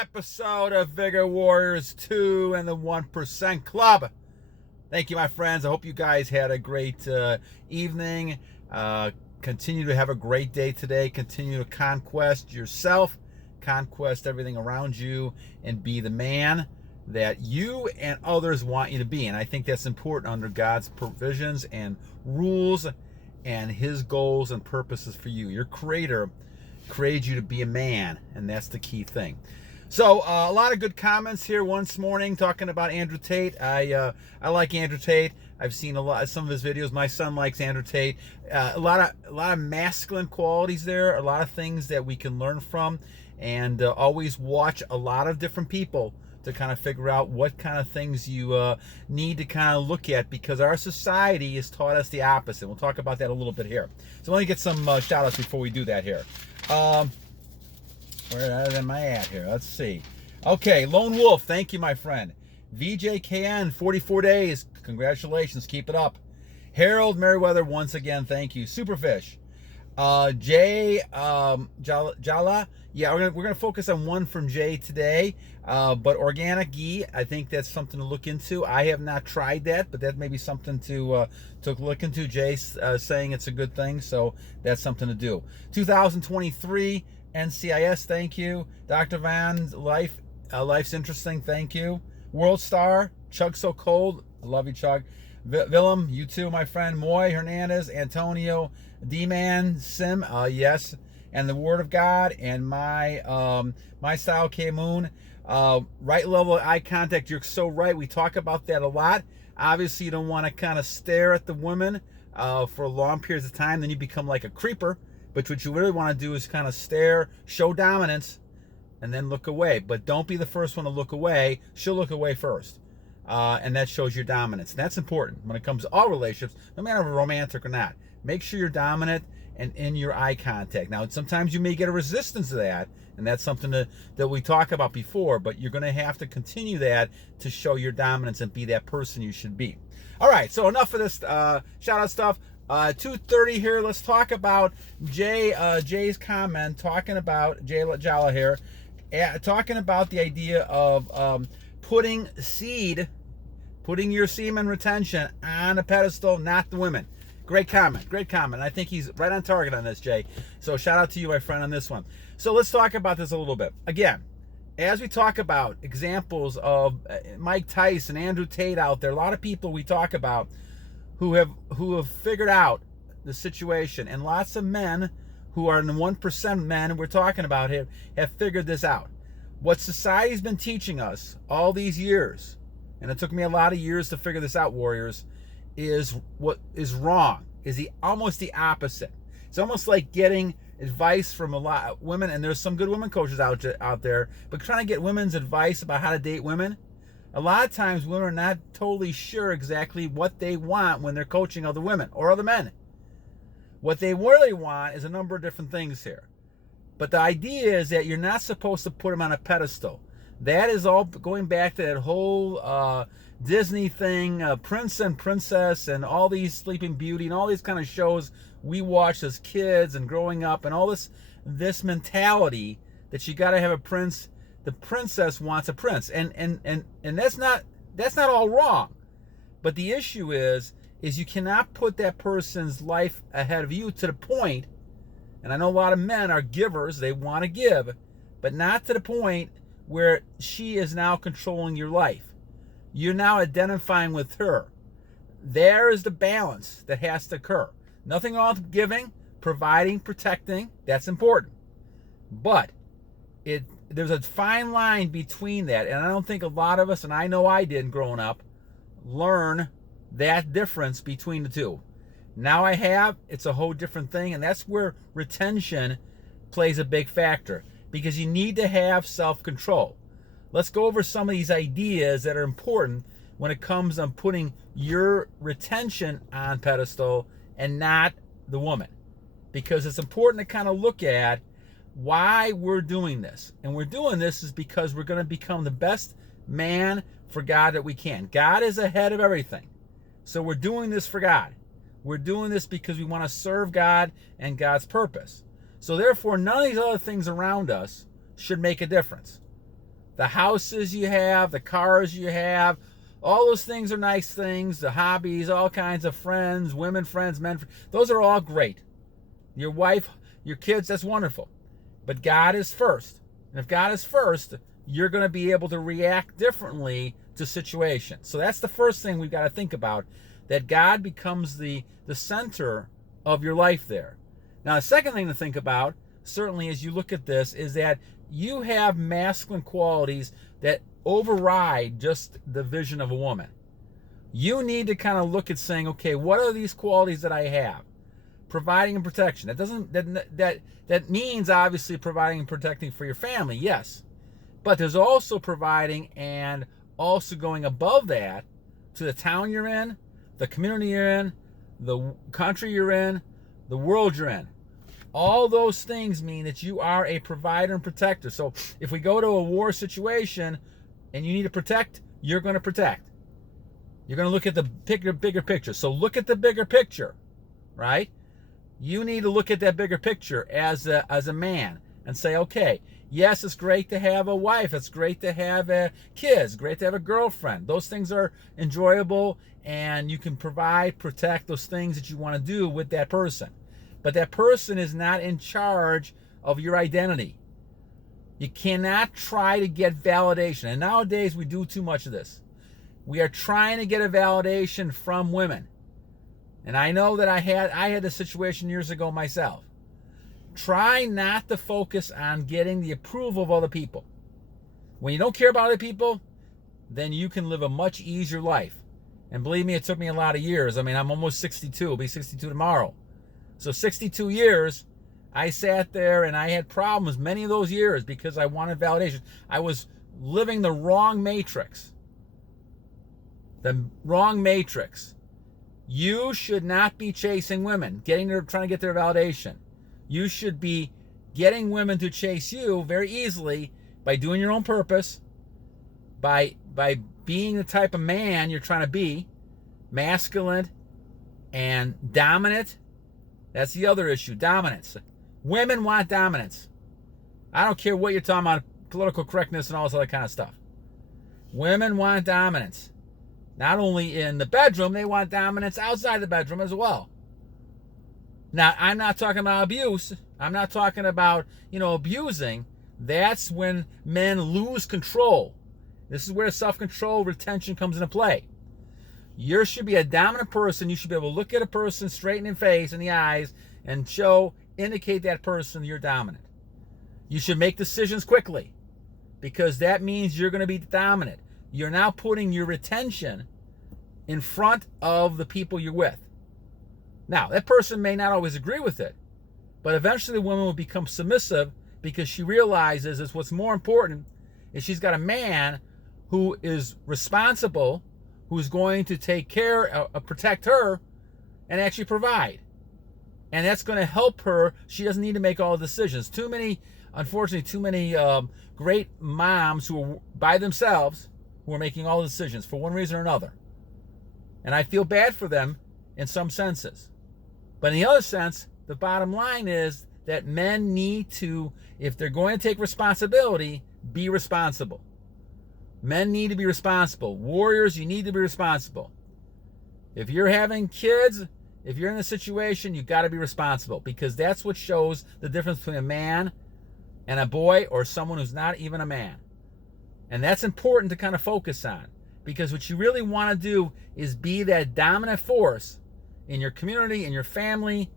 episode of Vigor Warriors 2 and the 1% Club. Thank you, my friends. I hope you guys had a great evening. Continue to have a great day today. Continue to conquest yourself, conquest everything around you, and be the man that you and others want you to be. And I think that's important under God's provisions and rules and His goals and purposes for you. Your Creator created you to be a man, and that's the key thing. So a lot of good comments here once morning talking about Andrew Tate. I like Andrew Tate. I've seen some of his videos. My son likes Andrew Tate. A lot of masculine qualities there. A lot of things that we can learn from, and always watch a lot of different people to kind of figure out what kind of things you need to kind of look at, because our society has taught us the opposite. We'll talk about that a little bit here. So let me get some shout outs before we do that here. Where am I at here? Let's see. Okay, Lone Wolf, thank you, my friend. Vjkn, 44 days. Congratulations, keep it up. Harold Merewether, once again, thank you. Superfish. Jay Jallah. Yeah, we're gonna focus on one from Jay today. But organic ghee, I think that's something to look into. I have not tried that, but that may be something to look into. Jay's saying it's a good thing, so that's something to do. 2023 NCIS, thank you. Dr. Van's life's interesting, thank you. World Star, Chug so cold, I love you, Chug. Villem, you too, my friend. Moy Hernandez, Antonio, Dman, Sim, yes, and the Word of God, and MyStyKalMoon. Right level of eye contact, you're so right. We talk about that a lot. Obviously, you don't want to kind of stare at the women for long periods of time. Then you become like a creeper. But what you really want to do is kind of stare, show dominance, and then look away. But don't be the first one to look away. She'll look away first. And that shows your dominance. And that's important when it comes to all relationships, no matter if romantic or not. Make sure you're dominant and in your eye contact. Now, sometimes you may get a resistance to that, and that's something that we talked about before, but you're going to have to continue that to show your dominance and be that person you should be. All right, so enough of this shout-out stuff. 2:30 here. Let's talk about Jay's comment, talking about Jay Jallah here, talking about the idea of putting your semen retention on a pedestal, not the women. Great comment, great comment. I think he's right on target on this, Jay. So shout out to you, my friend, on this one. So let's talk about this a little bit. Again, as we talk about examples of Mike Tyson, Andrew Tate out there, a lot of people we talk about who have figured out the situation, and lots of men who are in the 1% men we're talking about here have figured this out. What society's been teaching us all these years, and it took me a lot of years to figure this out, warriors, is what is wrong, is almost the opposite. It's almost like getting advice from a lot of women, and there's some good women coaches out there, but trying to get women's advice about how to date women, a lot of times women are not totally sure exactly what they want when they're coaching other women or other men. What they really want is a number of different things here. But the idea is that you're not supposed to put them on a pedestal. That is all going back to that whole Disney thing, Prince and Princess, and all these Sleeping Beauty, and all these kind of shows we watched as kids and growing up, and all this mentality that you got to have a prince. The princess wants a prince, and that's not all wrong. But the issue is you cannot put that person's life ahead of you to the point, and I know a lot of men are givers, they want to give, but not to the point where she is now controlling your life. You're now identifying with her. There is the balance that has to occur. Nothing wrong with giving, providing, protecting, that's important. But there's a fine line between that, and I don't think a lot of us, and I know I did growing up, learn that difference between the two. Now I have, it's a whole different thing, and that's where retention plays a big factor, because you need to have self-control. Let's go over some of these ideas that are important when it comes on putting your retention on pedestal and not the woman, because it's important to kind of look at why we're doing this. And we're doing this is because we're going to become the best man for God that we can. God is ahead of everything. So we're doing this for God. We're doing this because we want to serve God and God's purpose. So therefore, none of these other things around us should make a difference. The houses you have, the cars you have, all those things are nice things. The hobbies, all kinds of friends, women friends, men friends, those are all great. Your wife, your kids, that's wonderful. But God is first. And if God is first, you're going to be able to react differently to situations. So that's the first thing we've got to think about, that God becomes the center of your life there. Now, the second thing to think about, certainly as you look at this, is that you have masculine qualities that override just the vision of a woman. You need to kind of look at saying, okay, what are these qualities that I have? Providing and protection. That means obviously providing and protecting for your family, yes. But there's also providing and also going above that to the town you're in, the community you're in, the country you're in, the world you're in. All those things mean that you are a provider and protector. So if we go to a war situation and you need to protect, you're going to protect. You're going to look at the bigger picture. So look at the bigger picture, right? You need to look at that bigger picture as a man and say, okay, yes, it's great to have a wife. It's great to have kids. Great to have a girlfriend. Those things are enjoyable, and you can provide, protect those things that you want to do with that person. But that person is not in charge of your identity. You cannot try to get validation. And nowadays we do too much of this. We are trying to get a validation from women. And I know that I had a situation years ago myself. Try not to focus on getting the approval of other people. When you don't care about other people, then you can live a much easier life. And believe me, it took me a lot of years. I mean, I'm almost 62. I'll be 62 tomorrow. So 62 years, I sat there and I had problems many of those years because I wanted validation. I was living the wrong matrix. The wrong matrix. You should not be chasing women, trying to get their validation. You should be getting women to chase you very easily by doing your own purpose, by being the type of man you're trying to be, masculine and dominant. That's the other issue, dominance. Women want dominance. I don't care what you're talking about, political correctness and all this other kind of stuff. Women want dominance. Not only in the bedroom, they want dominance outside the bedroom as well. Now, I'm not talking about abuse. I'm not talking about, abusing. That's when men lose control. This is where self-control, retention comes into play. You should be a dominant person. You should be able to look at a person straight in the face, in the eyes, and indicate that person you're dominant. You should make decisions quickly, because that means you're going to be dominant. You're now putting your retention in front of the people you're with. Now, that person may not always agree with it, but eventually the woman will become submissive because she realizes that what's more important is she's got a man who is responsible, who's going to take care, protect her, and actually provide. And that's going to help her. She doesn't need to make all the decisions. Unfortunately, too many great moms who are by themselves who are making all the decisions for one reason or another. And I feel bad for them in some senses. But in the other sense, the bottom line is that men need to, if they're going to take responsibility, be responsible. Men need to be responsible. Warriors, you need to be responsible. If you're having kids, if you're in a situation, you've got to be responsible, because that's what shows the difference between a man and a boy, or someone who's not even a man. And that's important to kind of focus on, because what you really want to do is be that dominant force in your community, in your family,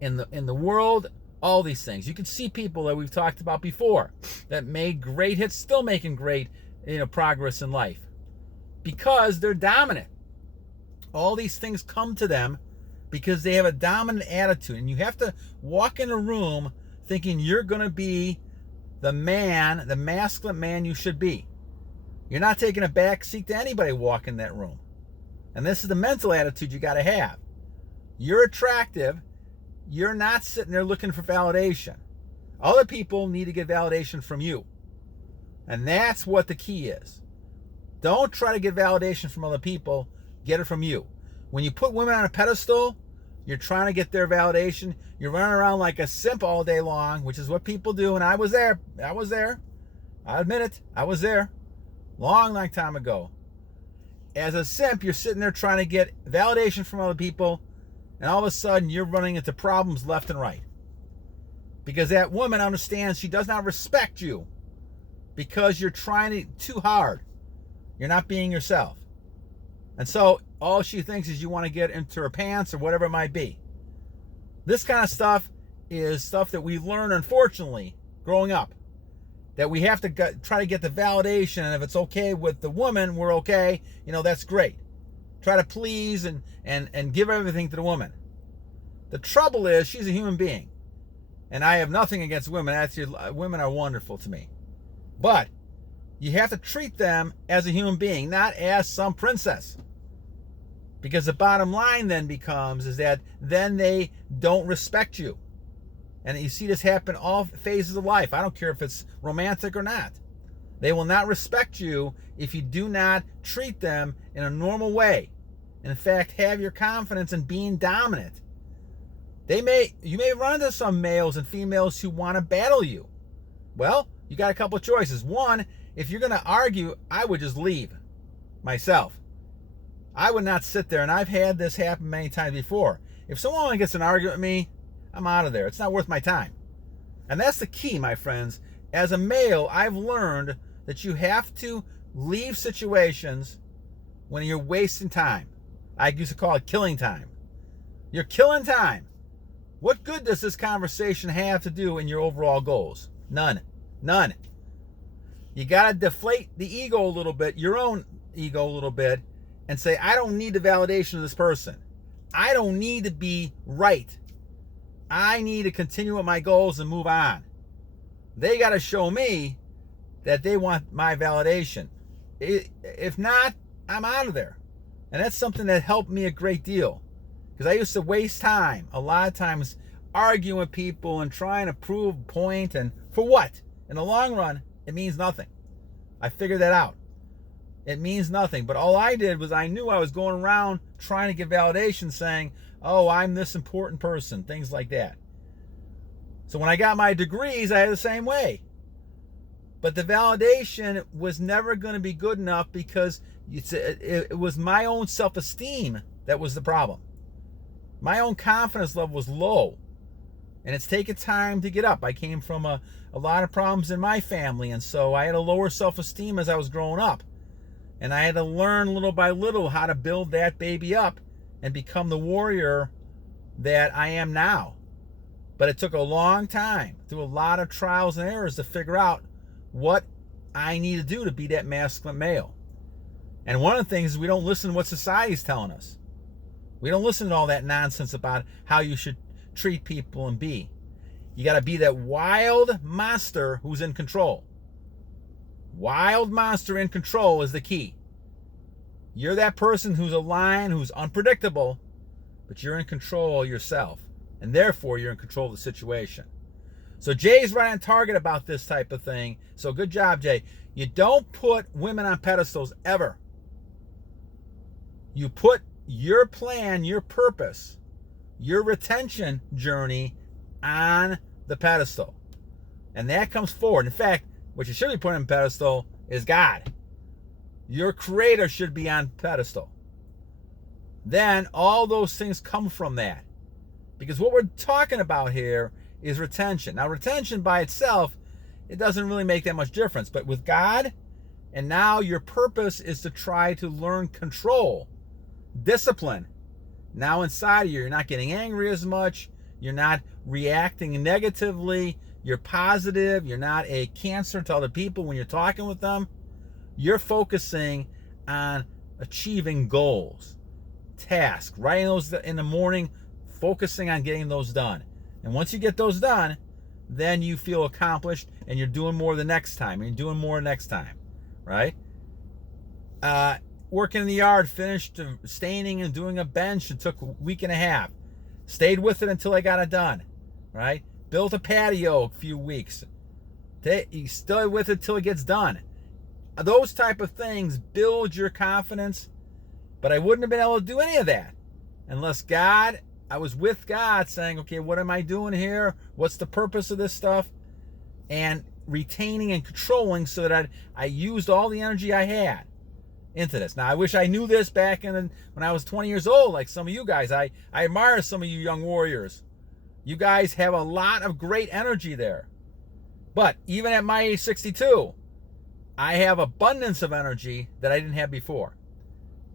in the world, all these things. You can see people that we've talked about before that made great hits, still making great progress in life, because they're dominant. All these things come to them because they have a dominant attitude. And you have to walk in a room thinking you're going to be the man, the masculine man you should be. You're not taking a back seat to anybody walk in that room. And this is the mental attitude you got to have. You're attractive. You're not sitting there looking for validation. Other people need to get validation from you. And that's what the key is. Don't try to get validation from other people. Get it from you. When you put women on a pedestal, you're trying to get their validation. You're running around like a simp all day long, which is what people do. And I was there. I admit it. I was there. Long time ago. As a simp, you're sitting there trying to get validation from other people, and all of a sudden you're running into problems left and right. Because that woman understands she does not respect you because you're trying too hard. You're not being yourself. And so all she thinks is you want to get into her pants or whatever it might be. This kind of stuff is stuff that we learn, unfortunately, growing up. That we have to try to get the validation, and if it's okay with the woman, we're okay. That's great. Try to please and give everything to the woman. The trouble is, she's a human being. And I have nothing against women. Actually, women are wonderful to me. But you have to treat them as a human being, not as some princess. Because the bottom line then becomes is that then they don't respect you. And you see this happen all phases of life. I don't care if it's romantic or not. They will not respect you if you do not treat them in a normal way. And in fact, have your confidence in being dominant. You may run into some males and females who want to battle you. Well, you got a couple of choices. One, if you're going to argue, I would just leave myself. I would not sit there, and I've had this happen many times before. If someone gets an argument with me, I'm out of there. It's not worth my time. And that's the key, my friends. As a male, I've learned that you have to leave situations when you're wasting time. I used to call it killing time. You're killing time. What good does this conversation have to do in your overall goals? None. None. You got to deflate the ego a little bit, your own ego a little bit, and say, I don't need the validation of this person. I don't need to be right. I need to continue with my goals and move on. They got to show me that they want my validation. If not, I'm out of there. And that's something that helped me a great deal. Because I used to waste time, a lot of times, arguing with people and trying to prove a point. And for what? In the long run, it means nothing. I figured that out. It means nothing. But all I did was I knew I was going around trying to get validation, saying, oh, I'm this important person, things like that. So when I got my degrees, I had the same way. But the validation was never going to be good enough because it was my own self-esteem that was the problem. My own confidence level was low. And it's taken time to get up. I came from a lot of problems in my family, and so I had a lower self-esteem as I was growing up. And I had to learn little by little how to build that baby up and become the warrior that I am now. But it took a long time, through a lot of trials and errors, to figure out what I need to do to be that masculine male. And one of the things is we don't listen to what society's telling us. We don't listen to all that nonsense about how you should treat people and be. You got to be that wild monster who's in control. Wild monster in control is the key. You're that person who's a lion, who's unpredictable, but you're in control yourself. And therefore, you're in control of the situation. So Jay's right on target about this type of thing. So good job, Jay. You don't put women on pedestals ever. You put your plan, your purpose, your retention journey on the pedestal. And that comes forward. In fact, what you should be putting on pedestal is God. Your creator should be on pedestal. Then all those things come from that. Because what we're talking about here is retention. Now, retention by itself, it doesn't really make that much difference. But with God, and now your purpose is to try to learn control, discipline. Now inside of you, you're not getting angry as much. You're not reacting negatively. You're positive. You're not a cancer to other people when you're talking with them. You're focusing on achieving goals, tasks, writing those in the morning, focusing on getting those done. And once you get those done, then you feel accomplished and you're doing more the next time. And you're doing more next time, right? Working in the yard, finished staining and doing a bench. It took a week and a half. Stayed with it until I got it done, right? Built a patio a few weeks. You stay with it till it gets done. Those type of things build your confidence. But I wouldn't have been able to do any of that unless I was with God saying, okay, what am I doing here? What's the purpose of this stuff? And retaining and controlling so that I used all the energy I had into this. Now, I wish I knew this back when I was 20 years old, like some of you guys. I admire some of you young warriors. You guys have a lot of great energy there. But even at my age 62, I have abundance of energy that I didn't have before.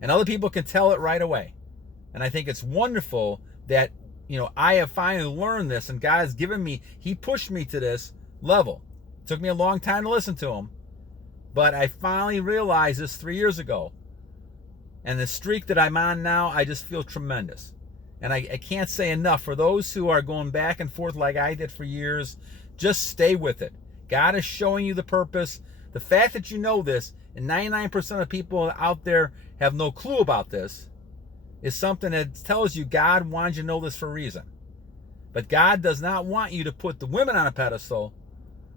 And other people can tell it right away. And I think it's wonderful that, I have finally learned this, and God has given me, He pushed me to this level. It took me a long time to listen to Him, but I finally realized this 3 years ago. And the streak that I'm on now, I just feel tremendous. And I can't say enough for those who are going back and forth like I did for years. Just stay with it. God is showing you the purpose. The fact that you know this, and 99% of people out there have no clue about this, is something that tells you God wanted you to know this for a reason. But God does not want you to put the women on a pedestal,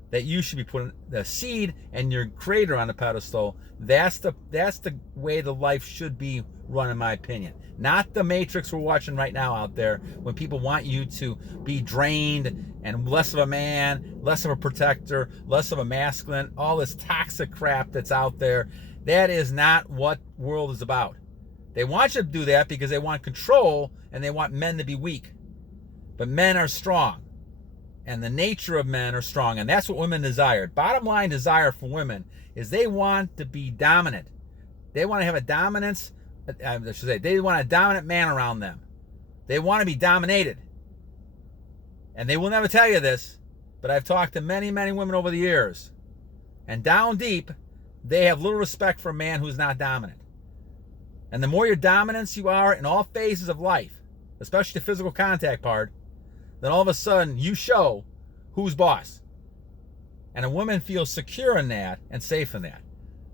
that you should be putting the seed and your creator on a pedestal. That's the way the life should be run, in my opinion. Not the matrix we're watching right now out there, when people want you to be drained and less of a man, less of a protector, less of a masculine, all this toxic crap that's out there. That is not what world is about. They want you to do that because they want control and they want men to be weak. But men are strong. And the nature of men are strong. And that's what women desire. Bottom line desire for women is they want to be dominant. They want to have a dominance. I should say, they want a dominant man around them. They want to be dominated. And they will never tell you this, but I've talked to many, many women over the years. And down deep, they have little respect for a man who's not dominant. And the more your dominance you are in all phases of life, especially the physical contact part, then all of a sudden you show who's boss. And a woman feels secure in that and safe in that.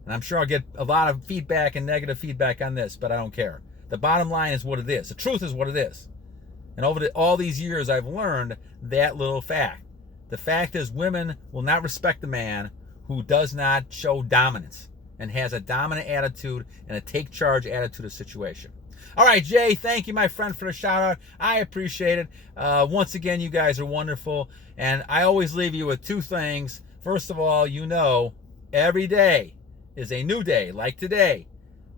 And I'm sure I'll get a lot of feedback and negative feedback on this, but I don't care. The bottom line is what it is. The truth is what it is. And over all these years, I've learned that little fact. The fact is, women will not respect a man who does not show dominance and has a dominant attitude and a take charge attitude of situation. All right, Jay, thank you, my friend, for the shout out. I appreciate it. Once again, you guys are wonderful. And I always leave you with two things. First of all, every day is a new day, like today,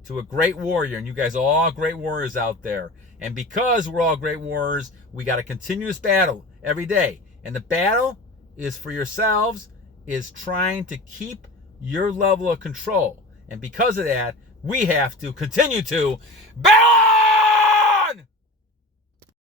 to a great warrior. And you guys are all great warriors out there. And because we're all great warriors, we got a continuous battle every day. And the battle is for yourselves, is trying to keep your level of control. And because of that, we have to continue to battle